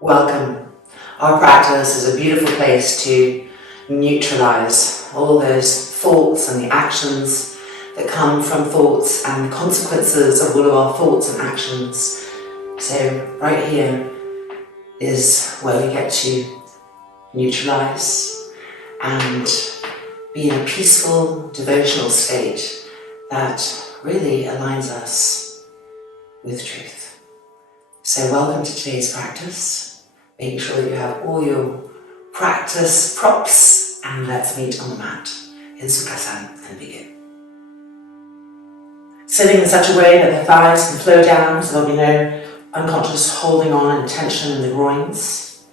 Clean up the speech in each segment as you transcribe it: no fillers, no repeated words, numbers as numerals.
Welcome. Our practice is a beautiful place to neutralize all those thoughts and the actions that come from thoughts and the consequences of all of our thoughts and actions. So right here is where we get to neutralize and be in a peaceful, devotional state that really aligns us with truth. So welcome to today's practice. Making sure that you have all your practice props, and let's meet on the mat in Sirsasana and begin. Sitting in such a way that the thighs can flow down so there'll be no unconscious holding on and tension in the groins.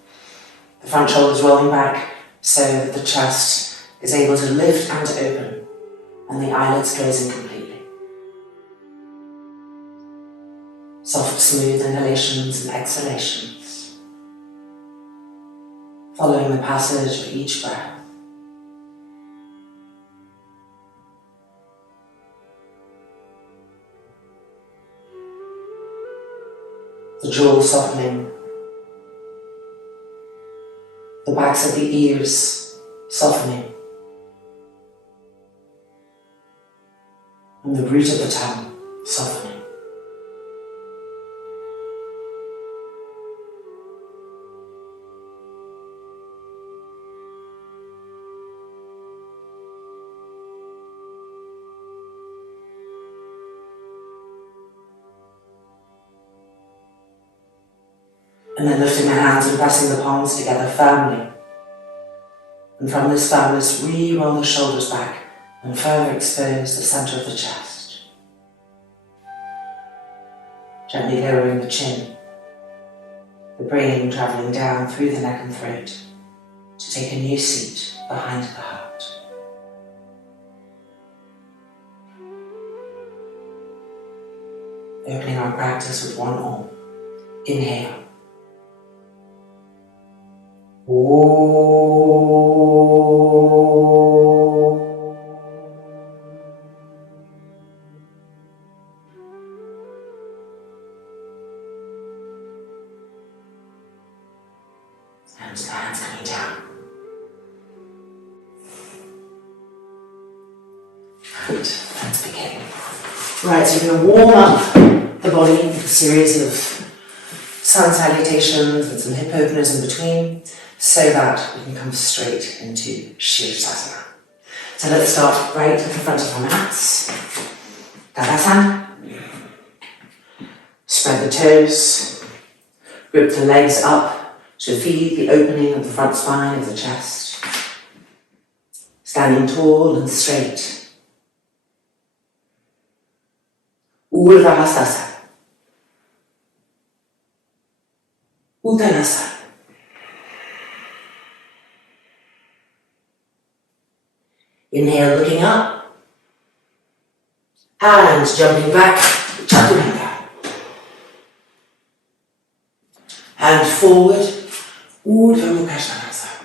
The front shoulders rolling back so that the chest is able to lift and open and the eyelids closing completely. Soft, smooth inhalations and exhalations, following the passage of each breath. The jaw softening, the backs of the ears softening, and the root of the tongue softening. And then lifting the hands and pressing the palms together firmly. And from this firmness, re-roll the shoulders back and further expose the center of the chest. Gently lowering the chin, the brain traveling down through the neck and throat to take a new seat behind the heart. Opening our practice with one arm. Inhale. And the hands coming down. And let's begin. Right, so you're going to warm up the body with a series of sun salutations and some hip openers in between, so that we can come straight into Sirsasana. So let's start right at the front of our mats. Tadasana. Spread the toes. Grip the legs up to feed the opening of the front spine of the chest. Standing tall and straight. Urvahasana. Uttanasana. Inhale, looking up, and jumping back, chaturanga. And forward, Urdhva Mukha Svanasana.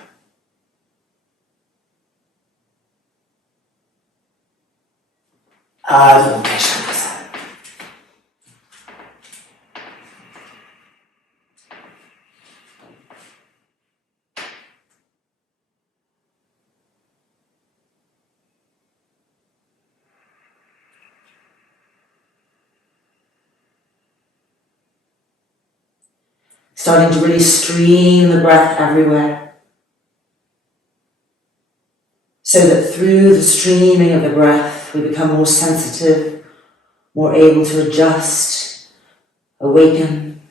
Adho Mukha Svanasana. Starting to really stream the breath everywhere, so that through the streaming of the breath we become more sensitive, more able to adjust, awaken.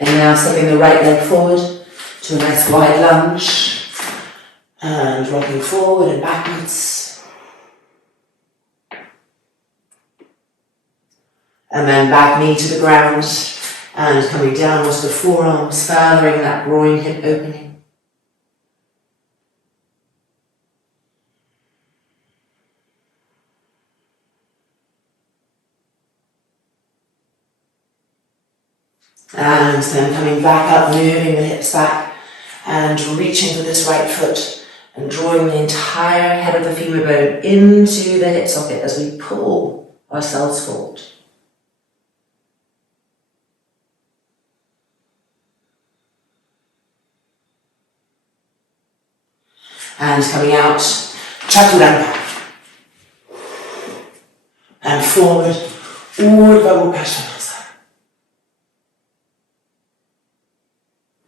And now stepping the right leg forward to a nice wide lunge. And rocking forward and backwards. And then back knee to the ground and coming downwards to the forearms, furthering that groin hip opening. And then coming back up, moving the hips back and reaching for this right foot And drawing the entire head of the femur bone into the hip socket as we pull ourselves forward. And coming out, chaturanga. And forward, Urdhva Mukha Svanasana.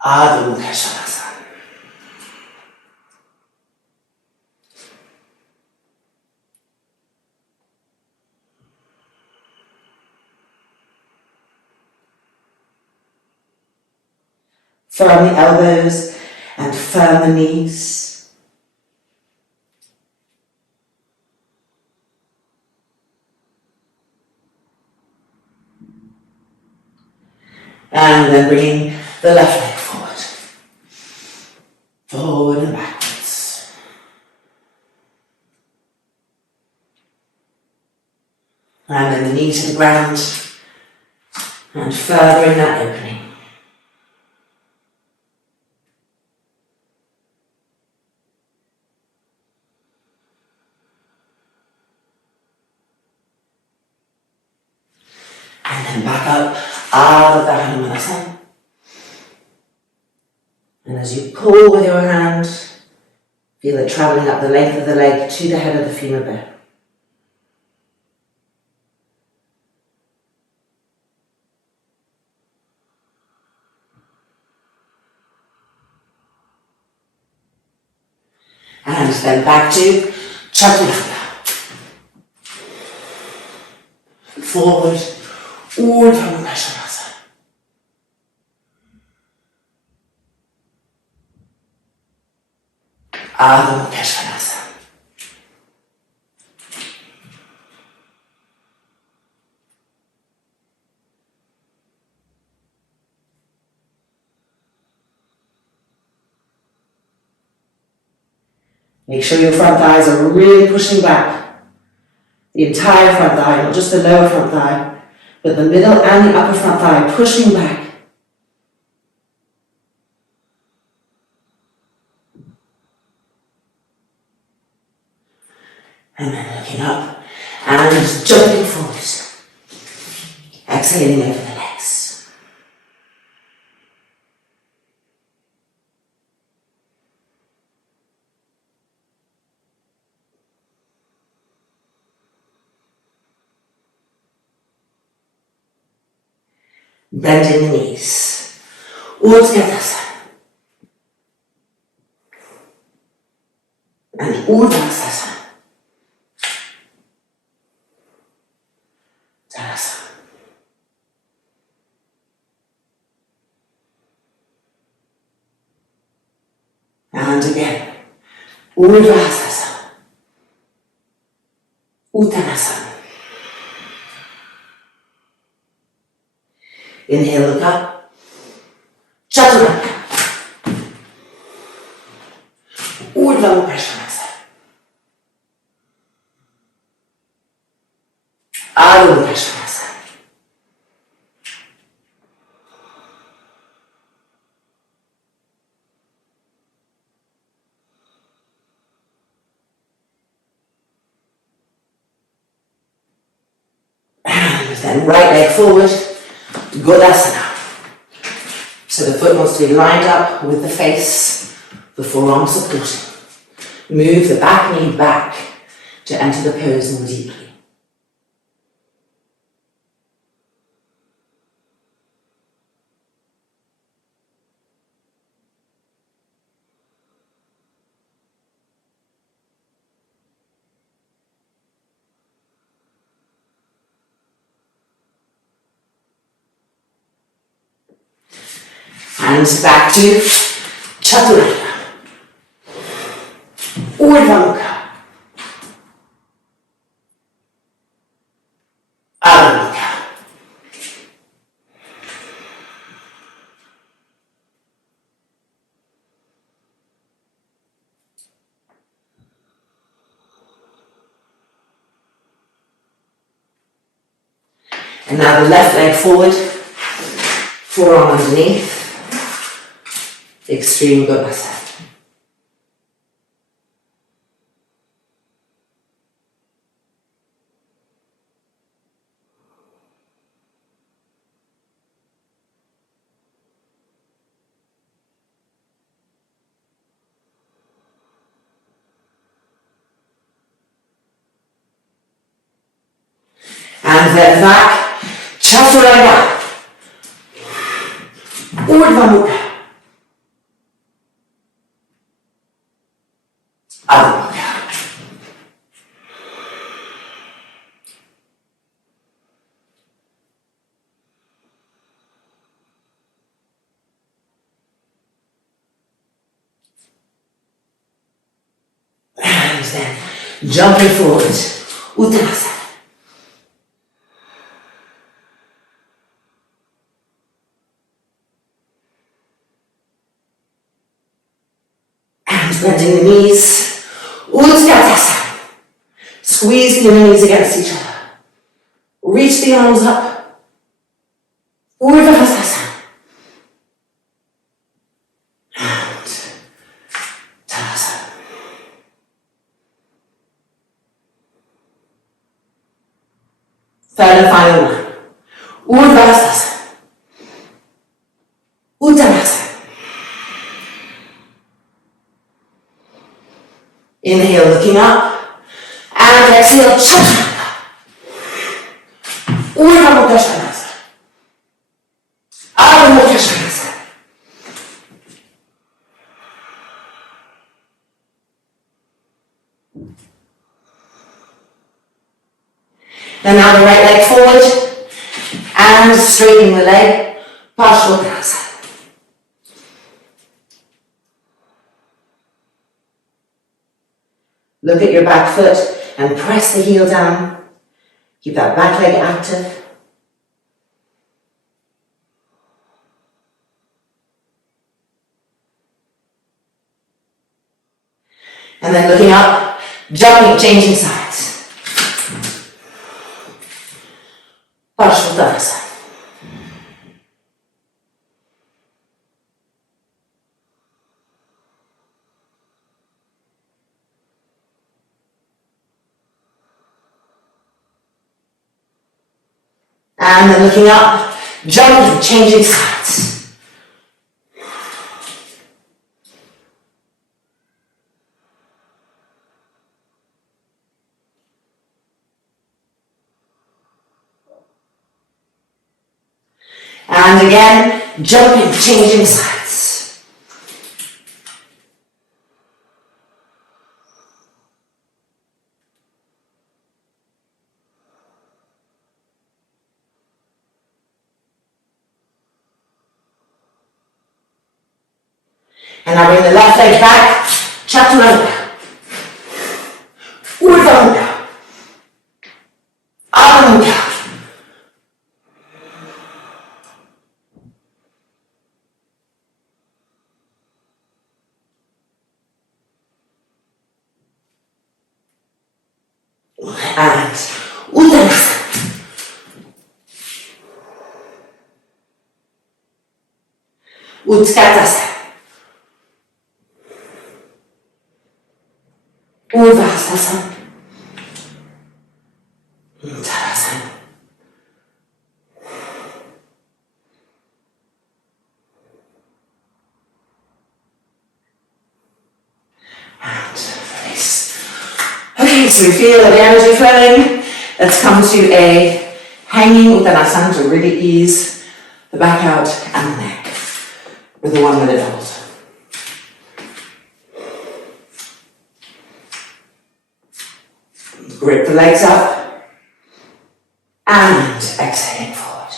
Adho Mukha Svanasana. Firm the elbows and firm the knees. And then bringing the left leg forward. Forward and backwards. And then the knee to the ground. And further in that opening. And then back up out of the Hanumanasana. And as you pull with your hand, feel it travelling up the length of the leg to the head of the femur bone. And then back to chaturanga. Forward, Urdhva Mukha Svanasana. Adho Mukha Svanasana. Make sure your front thighs are really pushing back. The entire front thigh, not just the lower front thigh, but the middle and the upper front thigh pushing back. And then looking up and jumping forward. Exhaling over the legs. Bending the knees. Utkatasana. And Urdhvasana. Tadasana. And again. Urdhvasana. Uttanasana. Inhale, look up. Chaturanga. Urdhva Mukha Svanasana. Adho Mukha Svanasana. And then right leg forward. Godasana. So the foot wants to be lined up with the face, the forearm supporting. Move the back knee back to enter the pose more deeply. Hands back to chaturanga. Urdhva Mukha. Adho Mukha. And now the left leg forward, forearm underneath. Extreme Godasana. Head back. Chaturanga. Urdhva Mukha. Adho Mukha. And then jumping forward, Uttanasana. And bending the knees, Utkatasana. Squeeze the inner knees against each other. Reach the arms up, Urdhva and Tadasana. Third and final one. Urdhva Uttanasana. Inhale, looking up, and exhale, Chaturanga. Urdhva Mukha Svanasana. Adho Mukha Svanasana. Then now the right leg forward and straightening the leg, Parsvottanasana. Look at your back foot and press the heel down. Keep that back leg active. And then looking up, jumping, changing sides. Parsvottanasana. And then looking up, jumping, changing sides. And again, jumping, changing sides. And now bring the left leg back, Chaturanga. Urdhva Mukha. Adho Mukha. And Uttanasana. Utkatasana. Urdhva Tadasana. And release. Okay, so we feel the energy flowing. Let's come to a hanging Uttanasana to really ease the back out and the neck with a 1 minute hold. Grip the legs up and exhaling forward.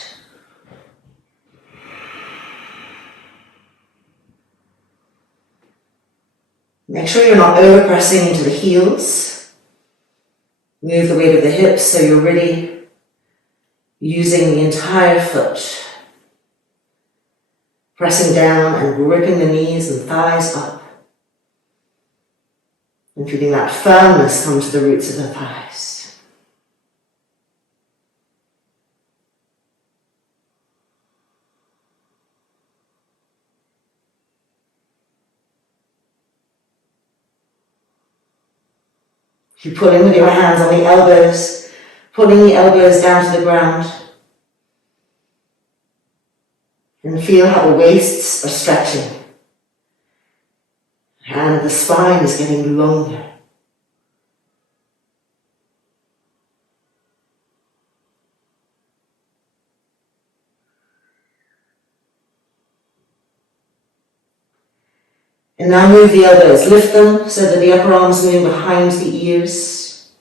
Make sure you're not over-pressing into the heels. Move the weight of the hips so you're really using the entire foot. Pressing down and gripping the knees and thighs up. And feeling that firmness come to the roots of the thighs. You pull in with your hands on the elbows, pulling the elbows down to the ground. And feel how the waists are stretching. And the spine is getting longer. And now move the elbows, lift them so that the upper arms moving behind the ears.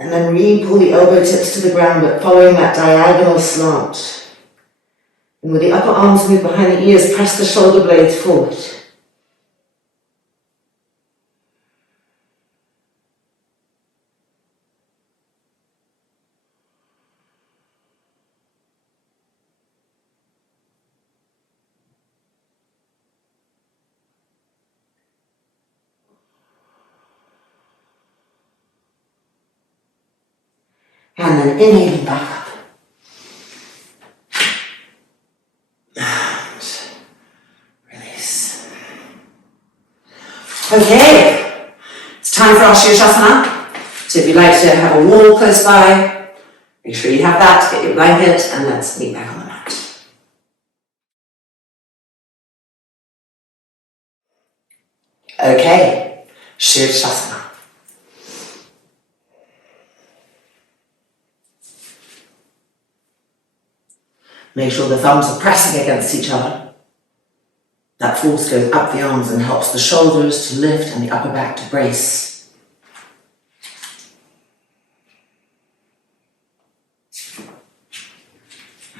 And then really pull the elbow tips to the ground, but following that diagonal slant. And with the upper arms move behind the ears, press the shoulder blades forward. And then inhaling back up. And release. Okay, it's time for our Sirsasana. So if you'd like to have a wall close by, make sure you have that, get your blanket, and let's meet back on the mat. Okay, Sirsasana. Make sure the thumbs are pressing against each other. That force goes up the arms and helps the shoulders to lift and the upper back to brace.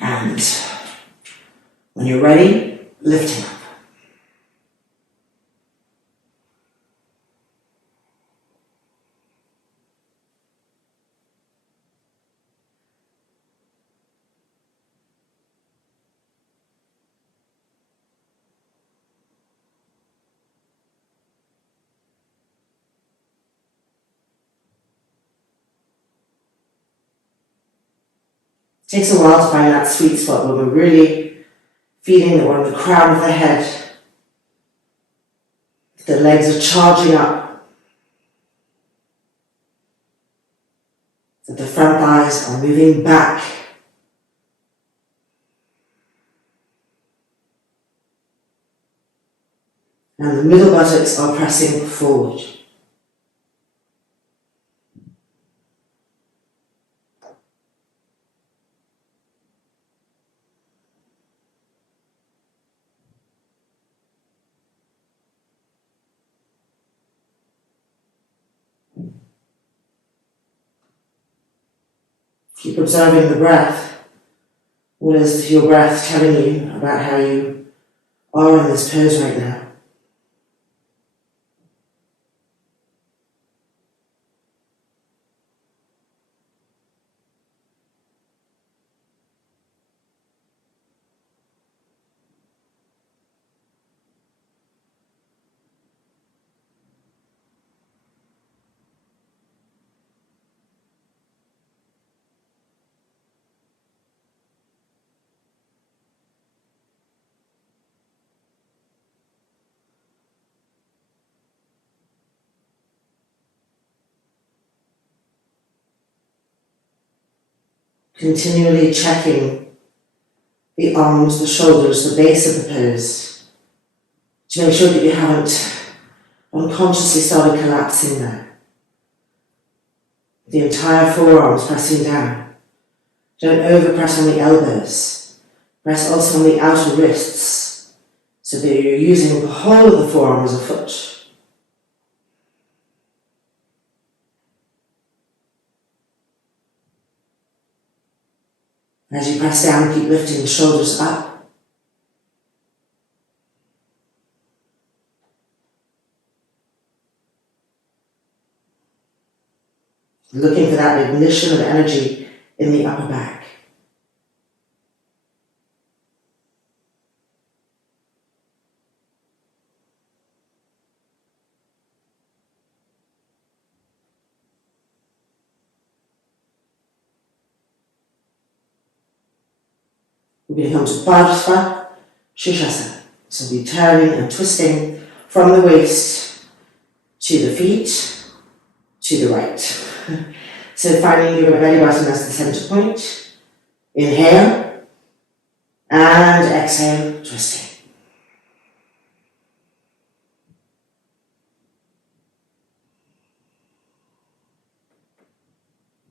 And when you're ready, lifting up. It takes a while to find that sweet spot where we're really feeling that we're on the crown of the head. The legs are charging up. That the front thighs are moving back. And the middle buttocks are pressing forward. Keep observing the breath. What is your breath telling you about how you are in this pose right now? Continually checking the arms, the shoulders, the base of the pose to make sure that you haven't unconsciously started collapsing there. The entire forearms pressing down. Don't overpress on the elbows. Press also on the outer wrists so that you're using the whole of the forearm as a foot. As you press down, keep lifting the shoulders up. Looking for that ignition of energy in the upper back. We're going to come to Parshva Sirsasana. So we'll be turning and twisting from the waist to the feet to the right. So finding your belly button as the center point. Inhale and exhale, twisting.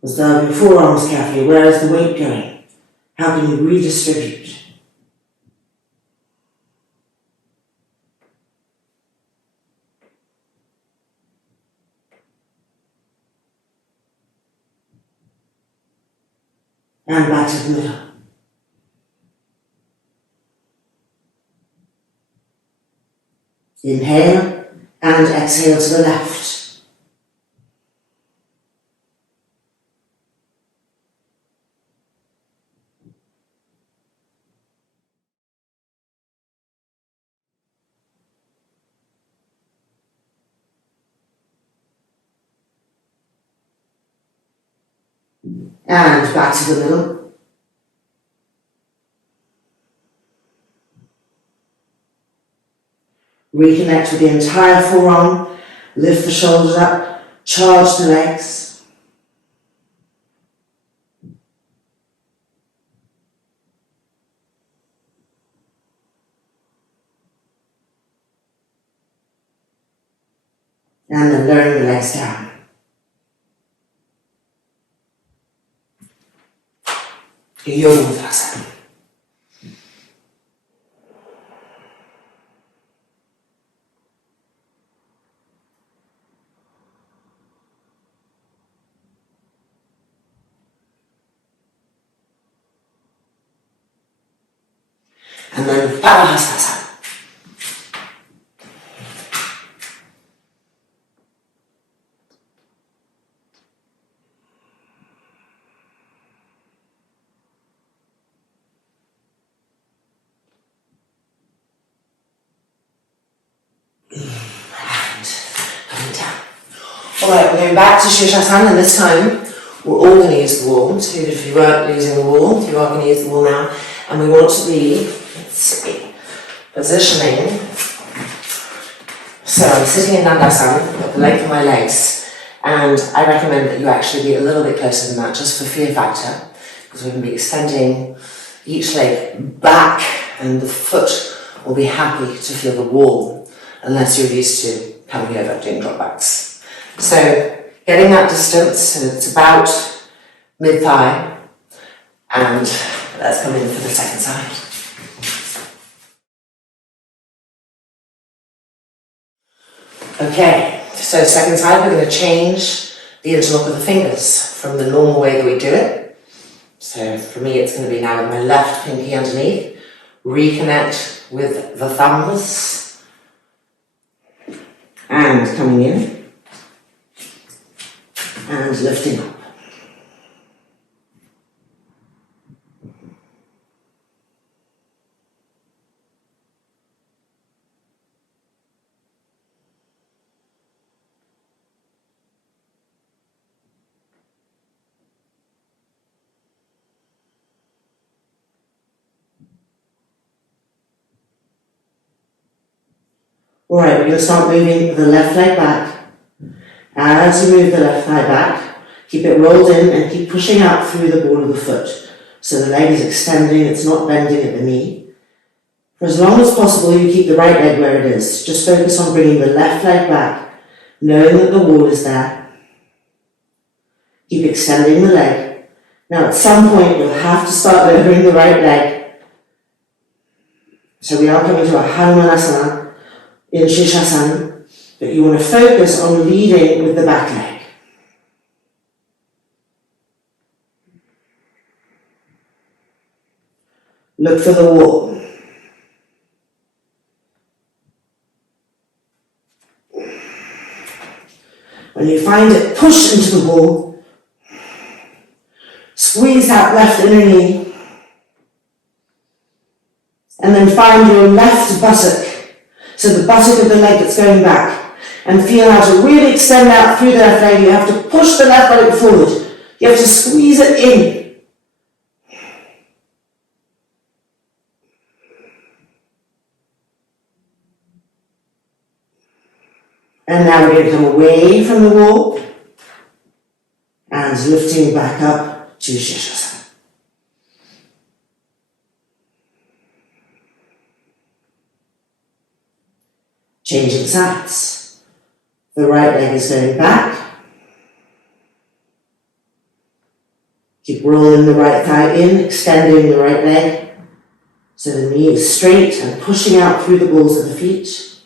Observe your forearms carefully. Where is the weight going? How can you redistribute? And back to the middle. Inhale and exhale to the left. And back to the middle. Reconnect with the entire forearm. Lift the shoulders up. Charge the legs. And then lowering the legs down. Yoga Mudra. And then Parahastasana. Alright, we're going back to Sirsasana, and this time we're all going to use the wall. So if you weren't using the wall, you are going to use the wall now. And we want to be, let's see, positioning. So I'm sitting in Dandasana at the length of my legs, and I recommend that you actually be a little bit closer than that, just for fear factor, because we're going to be extending each leg back, and the foot will be happy to feel the wall, unless you're used to coming over doing drop backs. So getting that distance, so it's about mid-thigh, and let's come in for the second side. Okay, so second side, we're going to change the interlock of the fingers from the normal way that we do it. So for me, it's going to be now with my left pinky underneath. Reconnect with the thumbs. And coming in. And lifting up. Alright, we're going to start moving the left leg back. As you move the left thigh back, keep it rolled in and keep pushing out through the ball of the foot. So the leg is extending, it's not bending at the knee. For as long as possible, you keep the right leg where it is. Just focus on bringing the left leg back, knowing that the wall is there. Keep extending the leg. Now at some point, you'll have to start lowering the right leg. So we are coming to a Hanumanasana in Sirsasana. But you want to focus on leading with the back leg. Look for the wall. When you find it, push into the wall. Squeeze that left inner knee. And then find your left buttock. So the buttock of the leg that's going back. And feel how to really extend out through the left leg. You have to push the left buttock forward. You have to squeeze it in. And now we're going to come away from the wall and lifting back up to Sirsasana. Changing sides. The right leg is going back. Keep rolling the right thigh in, extending the right leg. So the knee is straight and pushing out through the balls of the feet.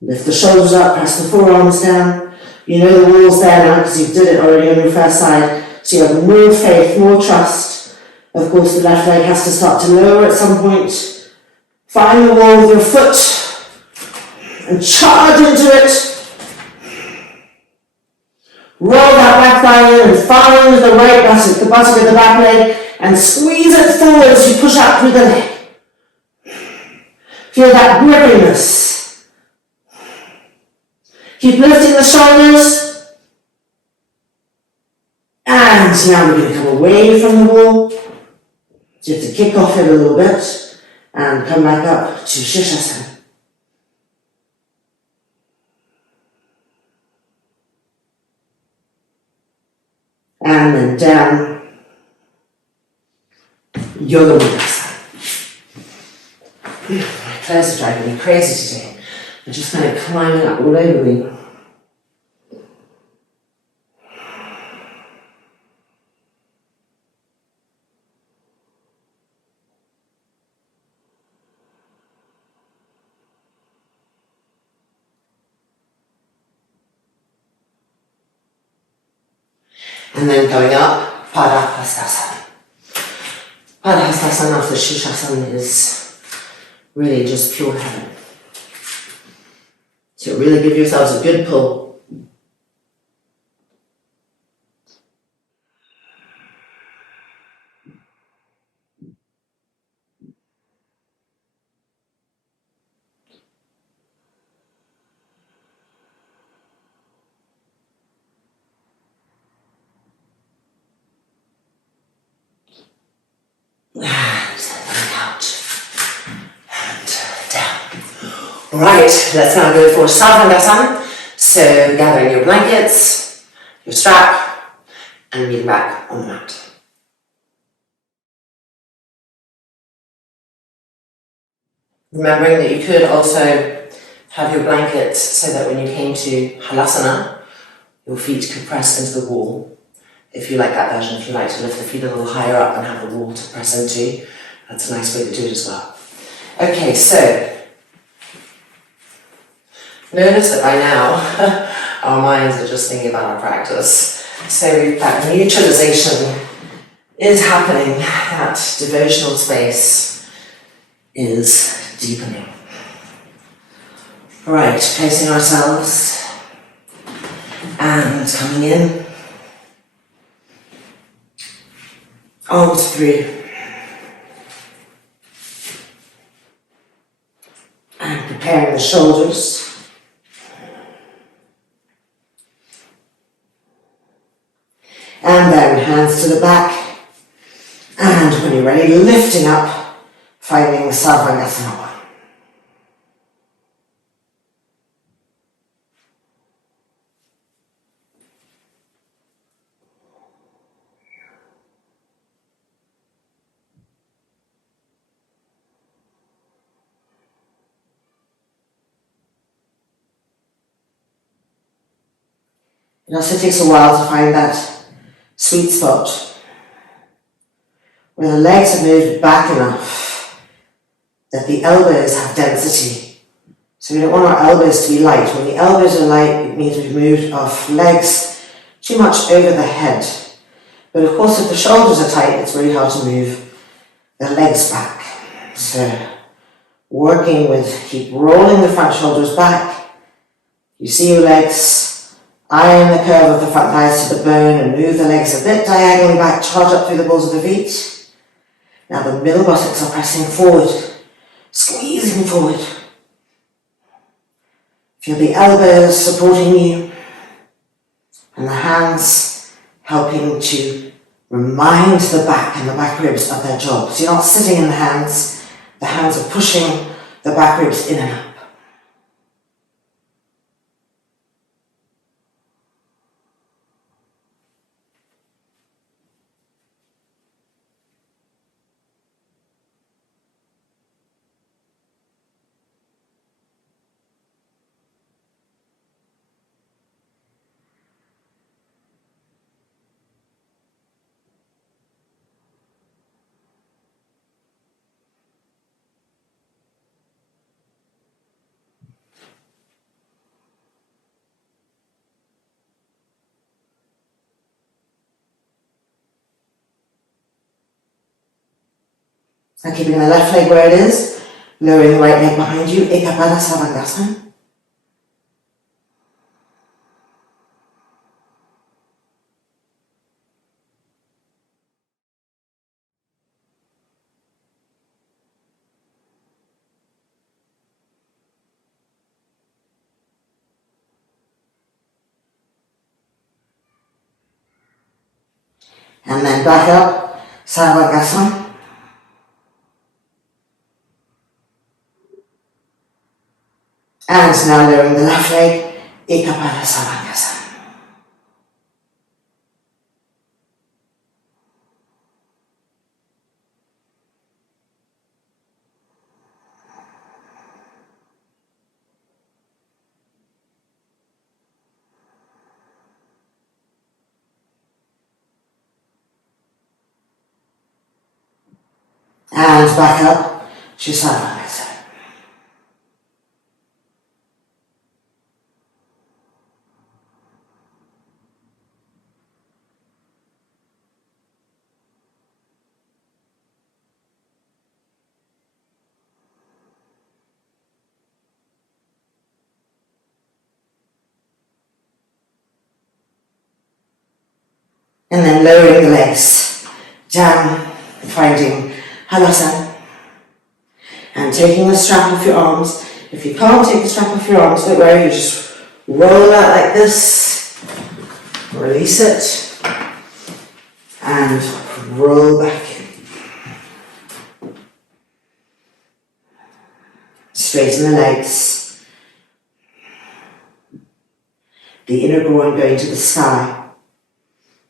Lift the shoulders up, press the forearms down. You know the wall's there now because you did it already on your first side. So So you have more faith, more trust. Of course, the left leg has to start to lower at some point. Find the wall with your foot and charge into it. Roll that back thigh in and find the right buttock, the buttock of the back leg, and squeeze it forward as you push up through the leg. Feel that grippiness. Keep lifting the shoulders. And now we're going to come away from the wall. So you have to kick off it a little bit and come back up to Sirsasana. And then down, Hanumanasana. My clothes are driving me crazy today. I'm just kind of climbing up all over me. And then going up, Padahastasana. Padahastasana after Sirsasana is really just pure heaven. So really give yourselves a good pull. And then out and down. Right, let's now go for Hanumanasana. So gathering your blankets, your strap, and meeting back on the mat. Remembering that you could also have your blanket so that when you came to Hanumanasana, your feet could press into the wall. If you like that version, if you like to lift the feet a little higher up and have the wall to press into, that's a nice way to do it as well. Okay, so notice that by now our minds are just thinking about our practice. So that neutralization is happening, that devotional space is deepening. Right, placing ourselves and coming in. Arms through. And preparing the shoulders. And then hands to the back. And when you're ready, lifting up, finding Hanumanasana. It also takes a while to find that sweet spot where the legs are moved back enough that the elbows have density. So we don't want our elbows to be light. When the elbows are light, it means we've moved our legs too much over the head. But of course, if the shoulders are tight, it's really hard to move the legs back. So working with, keep rolling the front shoulders back. You see your legs. Iron the curve of the front thighs to the bone and move the legs a bit diagonally back, charge up through the balls of the feet. Now the middle buttocks are pressing forward, squeezing forward. Feel the elbows supporting you and the hands helping to remind the back and the back ribs of their job. So you're not sitting in the hands are pushing the back ribs in and up. Now keeping the left leg where it is, lowering the right leg behind you, Ekapada Savandasana. And then back up, Savandasana. And now lowering the left leg, Ekapada Savandasana. And back up, Sirsasana. And then lowering the legs down, finding Hanumanasana. And taking the strap off your arms. If you can't take the strap off your arms, don't worry, you just roll out like this, release it, and roll back in. Straighten the legs. The inner groin going to the sky.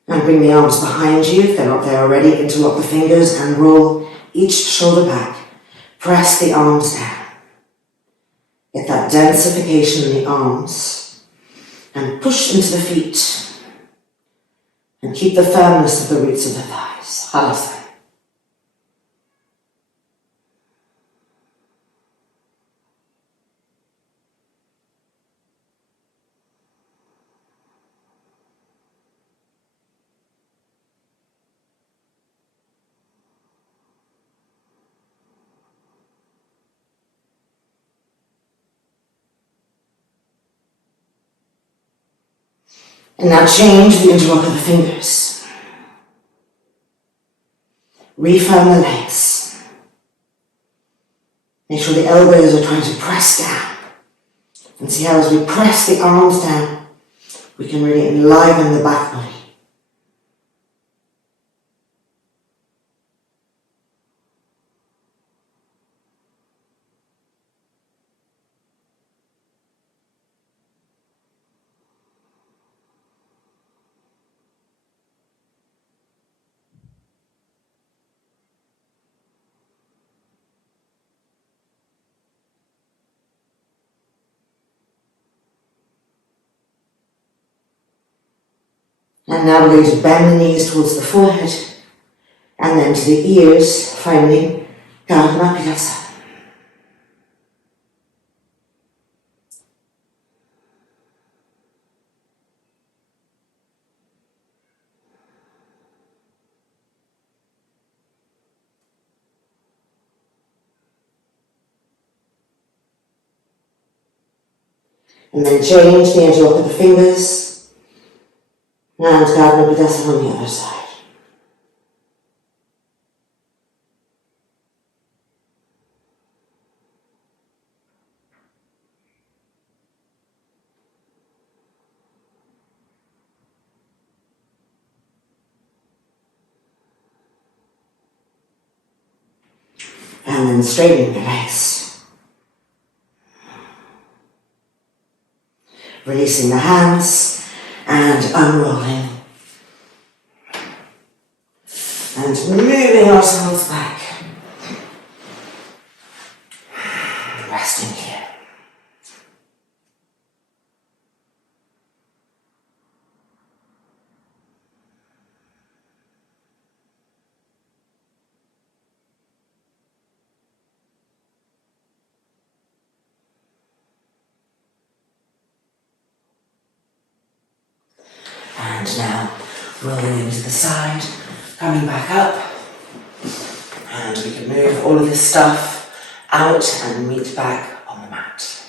And bring the arms behind you, if they're not there already, interlock the fingers and roll each shoulder back. Press the arms down. Get that densification in the arms. And push into the feet. And keep the firmness of the roots of the thighs. Hanumanasana. And now change the interlock of the fingers. Refirm the legs. Make sure the elbows are trying to press down. And see how as we press the arms down, we can really enliven the back body. And now we're going to bend the knees towards the forehead and then to the ears, finally, Hanumanasana. And then change the interlock of the fingers. And Hanumanasana on the other side. And then straightening the legs. Releasing the hands and unrolling. And moving ourselves back. Resting here. And now rolling into the side, coming back up, and And we can move all of this stuff out and meet back on the mat.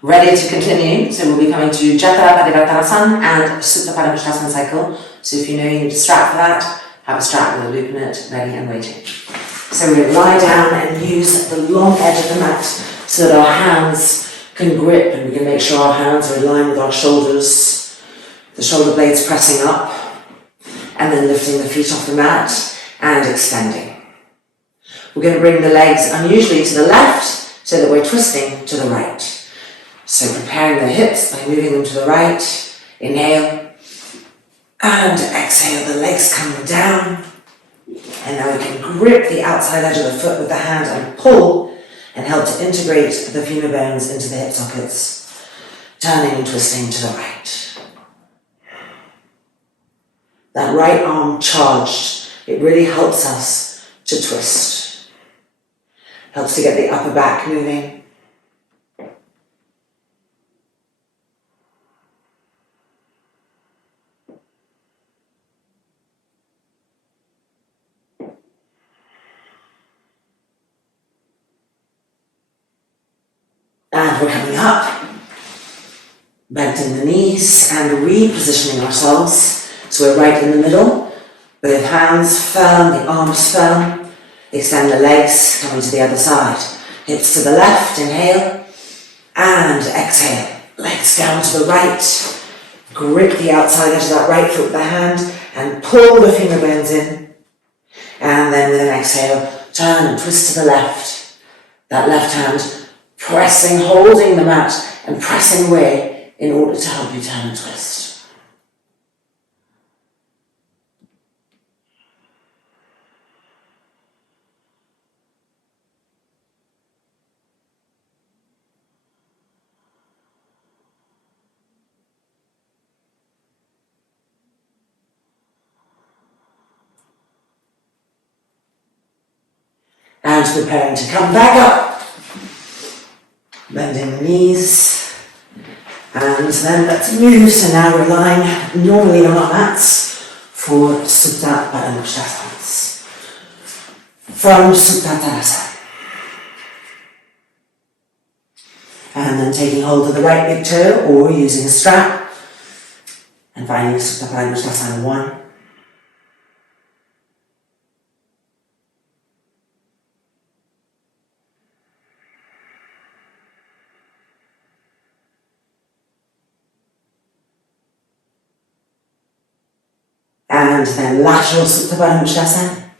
Ready to continue, so we'll be coming to Jatara Parivartanasana and Supta Padangusthasana cycle. So if you know you need a strap for that, have a strap with a loop in it, ready and waiting. So we're going to lie down and use the long edge of the mat so that our hands can grip, and we can make sure our hands are in line with our shoulders, the shoulder blades pressing up, and then lifting the feet off the mat and extending. We're going to bring the legs unusually to the left so that we're twisting to the right. So preparing the hips by moving them to the right, inhale, and exhale, the legs come down, and now we can grip the outside edge of the foot with the hand and pull and help to integrate the femur bones into the hip sockets, turning and twisting to the right. That right arm charged, it really helps us to twist. Helps to get the upper back moving. And we're coming up, bending the knees and repositioning ourselves. So we're right in the middle, with hands firm, the arms firm. Extend the legs, coming to the other side. Hips to the left, inhale, and exhale. Legs down to the right. Grip the outside edge of that right foot with the hand and pull the finger bones in. And then with an exhale, turn and twist to the left. That left hand pressing, holding the mat and pressing away in order to help you turn and twist. And preparing to come back up. Bending the knees. And then let's move. So now we're lying normally on our mats for Supta Padangusthasana. From Supta Tadasana. And then taking hold of the right big toe or using a strap. And finding Supta Padangusthasana 1. And then lateral Supta Padangusthasana.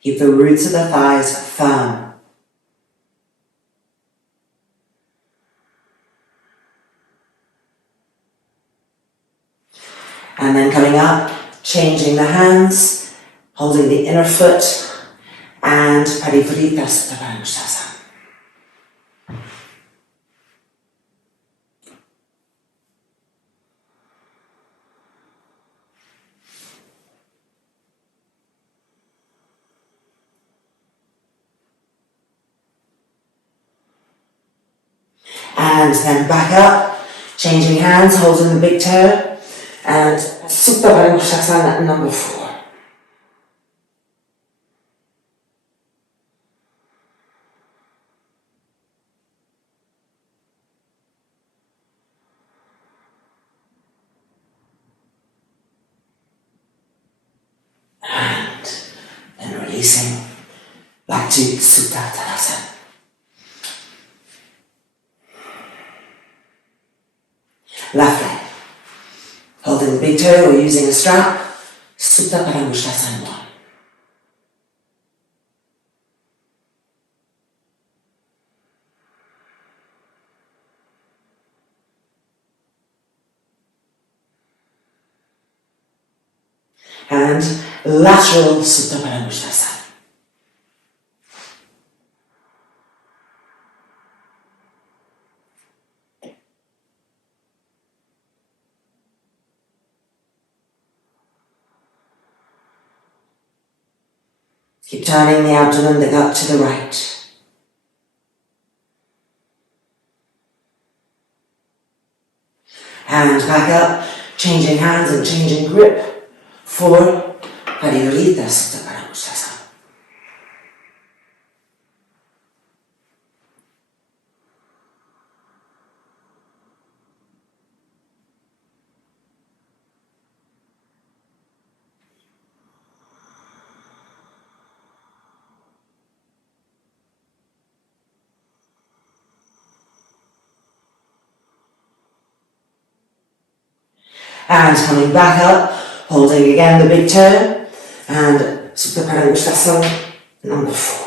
Keep the roots of the thighs firm. And then coming up, changing the hands, holding the inner foot, and Parivarita Supta Padangusthasana. And then back up, changing hands, holding the big toe, and Supta Padangusthasana number 4. And then releasing back to Supta Tadasana. Left leg. Holding the big toe or using a strap, Supta Padangusthasana 1. And lateral Supta Padangusthasana. Keep turning the abdomen, the gut to the right. And back up, changing hands and changing grip for Paririta Supta Paraushasana. And coming back up, holding again the big toe, and Supta Paraushasana number 4.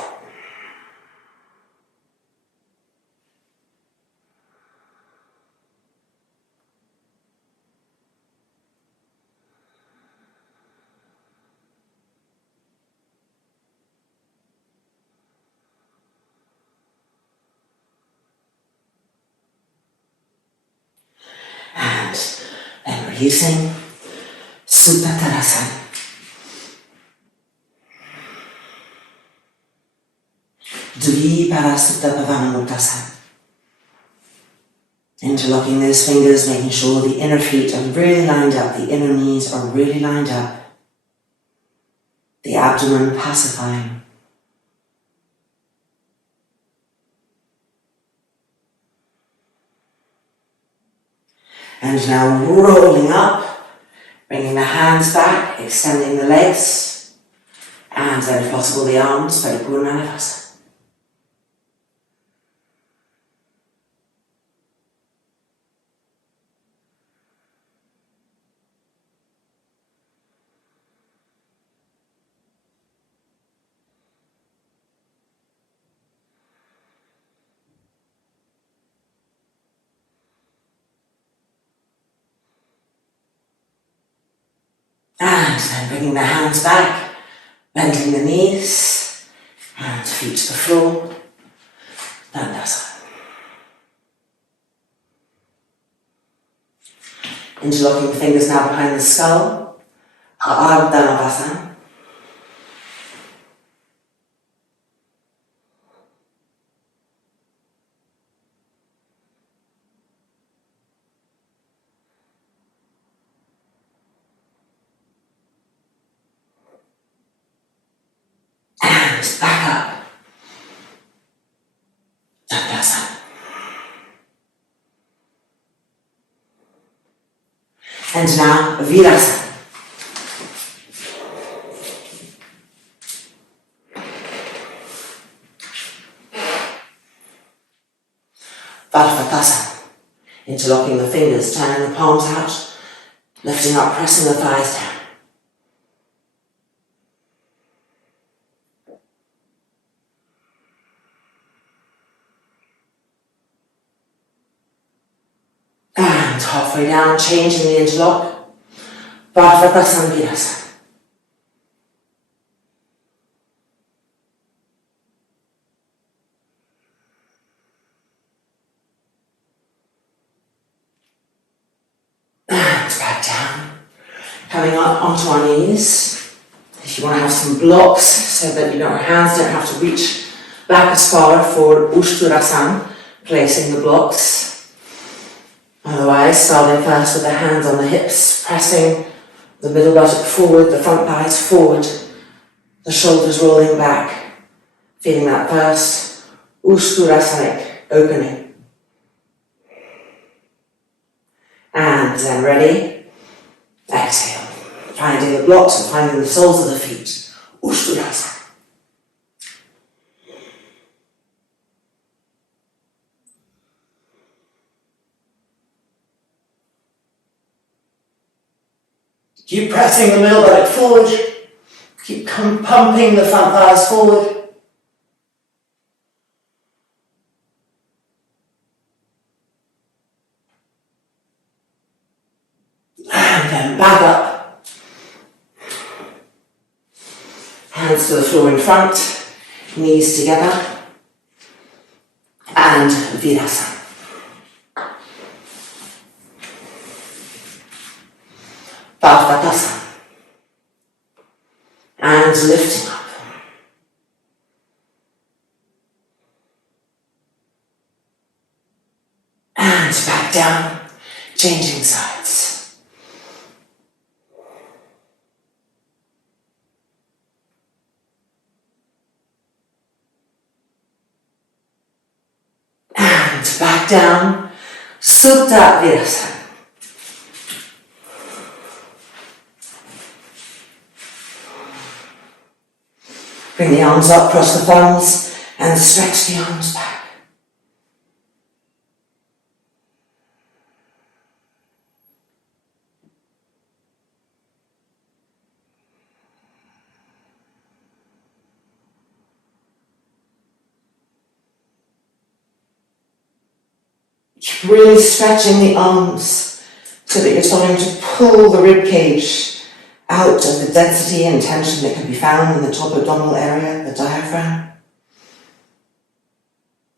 And then releasing Supta Tarasana. Dviparasutta Pavanamuttasana. Interlocking those fingers, making sure the inner feet are really lined up, the inner knees are really lined up. The abdomen pacifying. And now rolling up, bringing the hands back, extending the legs, and then if possible the arms, Paripurna Navasana. And then bringing the hands back, bending the knees, and feet to the floor, Dandasana. Interlocking the fingers now behind the skull, Ardha Navasana. And back up, Dandasana. And now Virasana. Vajratasana. Interlocking the fingers, turning the palms out, lifting up, pressing the thighs down. And halfway down, changing the interlock, Vajratasana Virasana. And back down, coming up onto our knees. If you want to have some blocks so that our hands don't have to reach back as far for Ushturasana, placing the blocks. Otherwise, starting first with the hands on the hips, pressing the middle buttock forward, the front thighs forward, the shoulders rolling back, feeling that first Ushturasanic opening. And then ready, exhale, finding the blocks and finding the soles of the feet, Ushturasana. Keep pressing the middle buttock forward. Keep pumping the front thighs forward. And then back up. Hands to the floor in front, knees together. And Virasana. Vajratasana. And lifting up. back down, changing sides. And back down, Supta Virasana. Bring the arms up, cross the thumbs, and stretch the arms back. Keep really stretching the arms so that you're starting to pull the rib cage out of the density and tension that can be found in the top abdominal area, the diaphragm.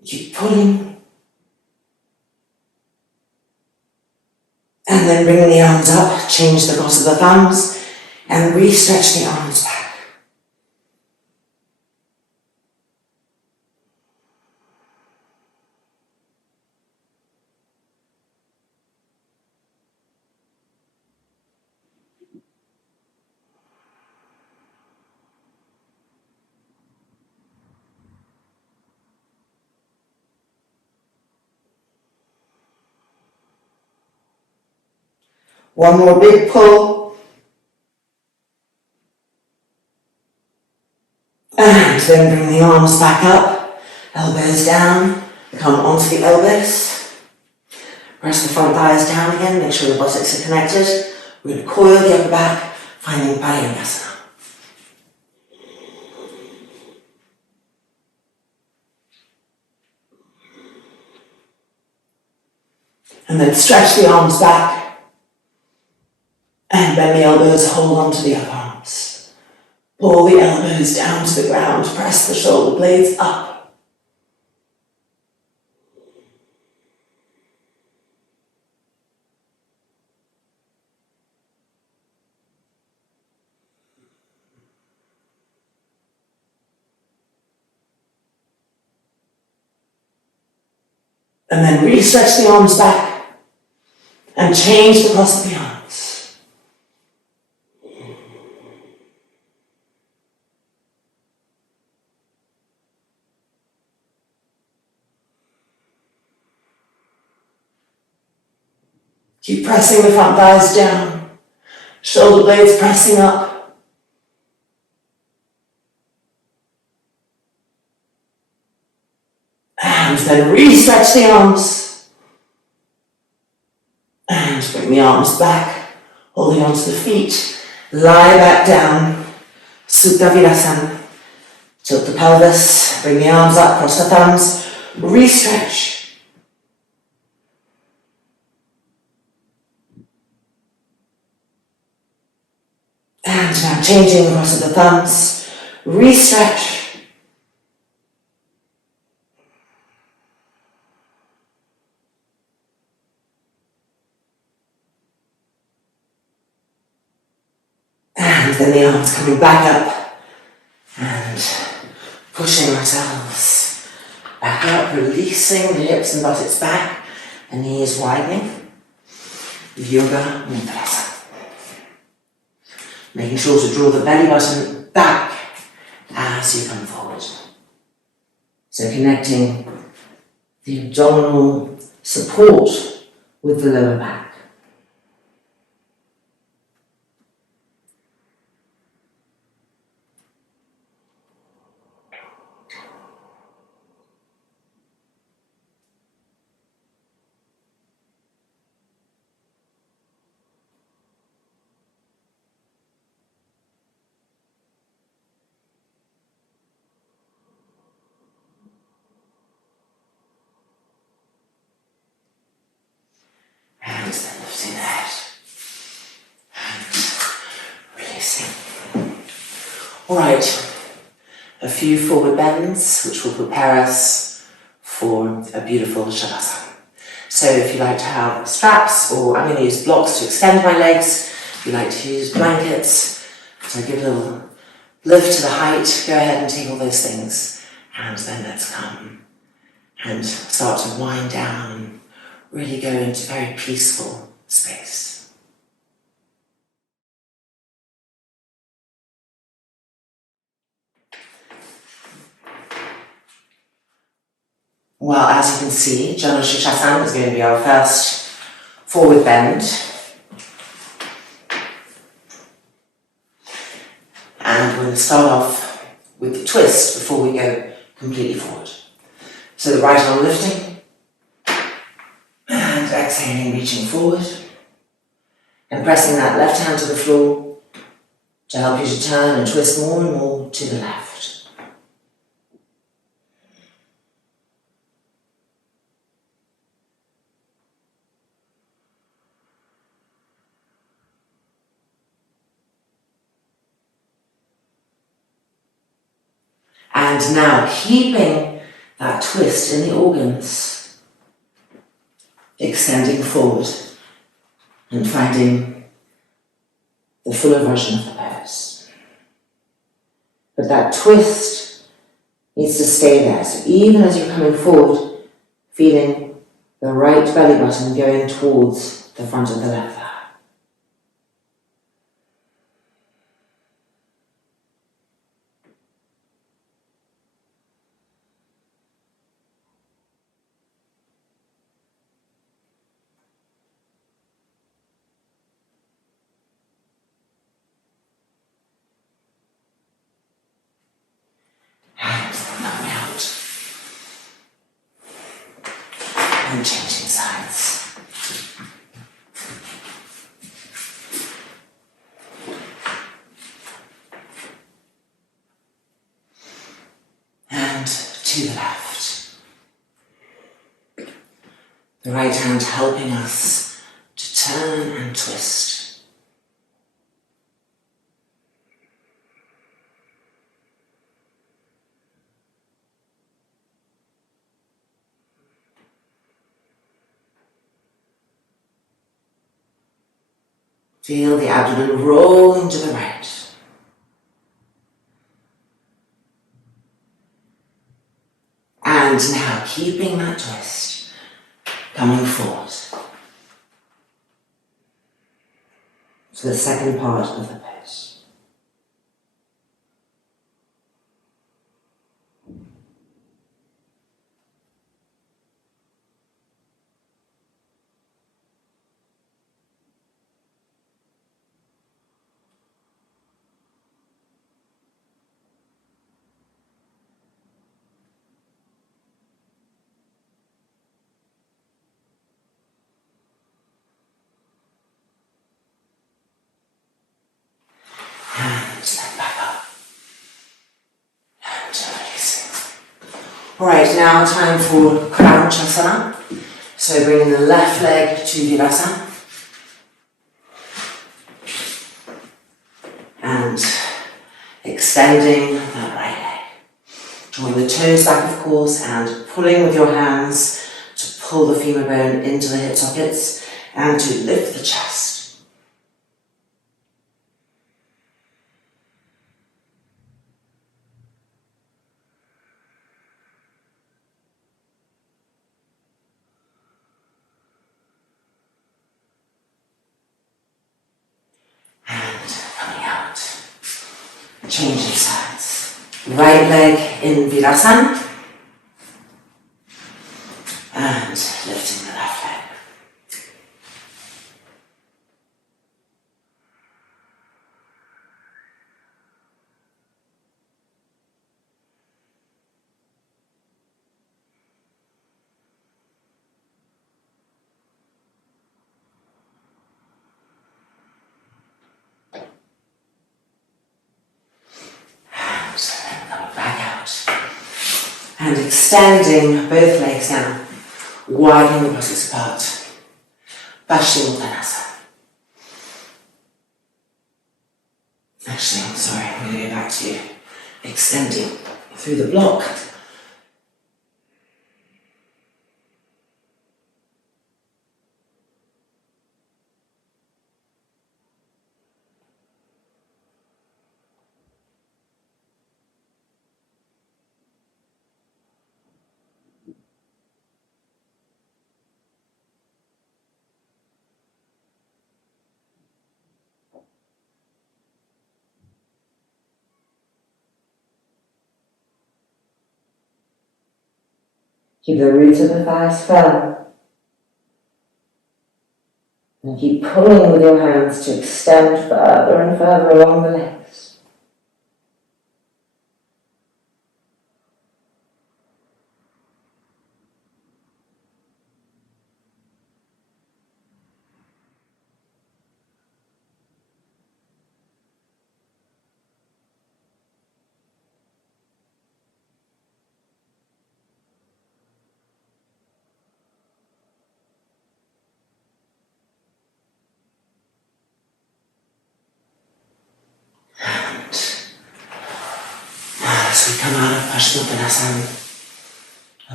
Keep pulling. And then bring the arms up, change the cross of the thumbs, and re-stretch the arms back. One more big pull. And then bring the arms back up, elbows down, come onto the elbows. Press the front thighs down again, make sure the buttocks are connected. We're going to coil the upper back, finding Payangasana. And then stretch the arms back. And bend the elbows, hold on to the upper arms. Pull the elbows down to the ground, press the shoulder blades up. And then re-stretch the arms back and change the cross of the arms. Keep pressing the front thighs down, shoulder blades pressing up. And then re-stretch the arms. And bring the arms back, holding onto the feet. Lie back down, Supta Virasana. Tilt the pelvis, bring the arms up, cross the thumbs, re-stretch. And now changing the cross of the thumbs, re-stretch. And then the arms coming back up and pushing ourselves back up, releasing the hips and buttocks back, the knees widening. Yoga Neutralised. Making sure to draw the belly button back as you come forward. So connecting the abdominal support with the lower back. And then lifting the head and releasing. Alright, a few forward bends which will prepare us for a beautiful Shavasana. So if you like to have straps, or I'm going to use blocks to extend my legs, if you like to use blankets, so give a little lift to the height, go ahead and take all those things, and then let's come and start to wind down, really go into very peaceful space. Well, as you can see, Sirsasana is going to be our first forward bend. And we're going to start off with the twist before we go completely forward. So the right arm lifting, and exhaling, reaching forward, and pressing that left hand to the floor to help you to turn and twist more and more to the left. And now keeping that twist in the organs, extending forward and finding the fuller version of the pose. But that twist needs to stay there. So even as you're coming forward, feeling the right belly button going towards the front of the left thigh. And coming out. And changing sides. And to the left. The right hand helping us to turn and twist. Feel the abdomen rolling to the right. And now keeping that twist, coming forward to the second part of the pose. And then back up. And releasing. Alright, now time for Hanumanasana. So bringing the left leg to Virasana. And extending that right leg. Drawing the toes back, of course, and pulling with your hands to pull the femur bone into the hip sockets and to lift the chest. And coming out. Changing sides. Right leg in Virasana. And lifting the left leg. And extending both legs now, widening the buttocks apart. Paschimottanasana. Actually, I'm sorry, I'm going to go back to extending through the block. Keep the roots of the thighs firm. And keep pulling with your hands to extend further and further along the legs. As we come out of Hanumanasana,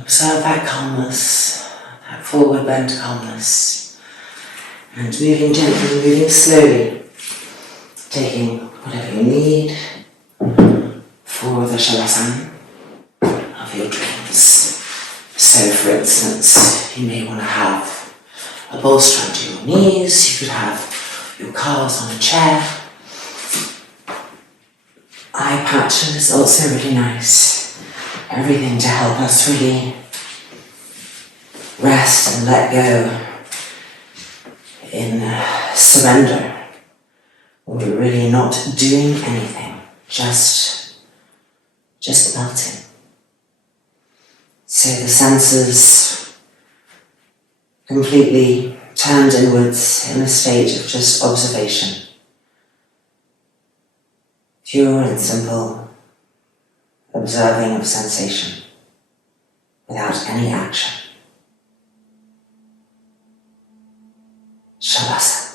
observe that calmness, that forward bend calmness, and moving gently, moving slowly, taking whatever you need for the Shavasana of your dreams. So, for instance, you may want to have a bolster under your knees, you could have your calves on a chair. Eye patch is also really nice. Everything to help us really rest and let go in surrender. We're really not doing anything, just melting. So the senses completely turned inwards in a state of just observation. Pure and simple observing of sensation without any action. Shavasana.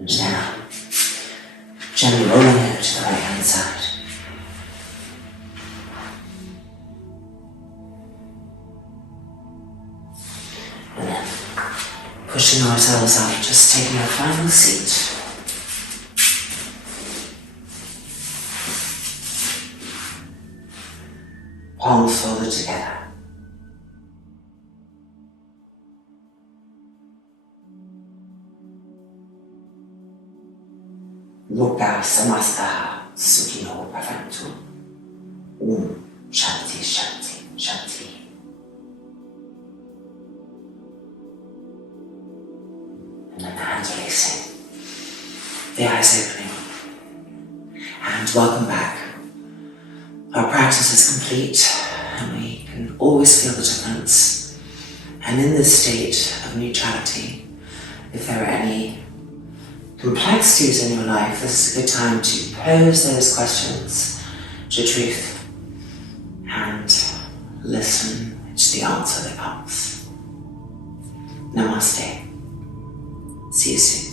And now, gently rolling over to the right hand side. And then pushing ourselves up, just taking our final seat. Palms folded together. Loka samasta sukhino bhavantu. Shanti, shanti, shanti. And then the hands releasing. The eyes opening. And welcome back. Our practice is complete and we can always feel the difference. And in this state of neutrality, if there are any complexities in your life, this is a good time to pose those questions to truth and listen to the answer that comes. Namaste. See you soon.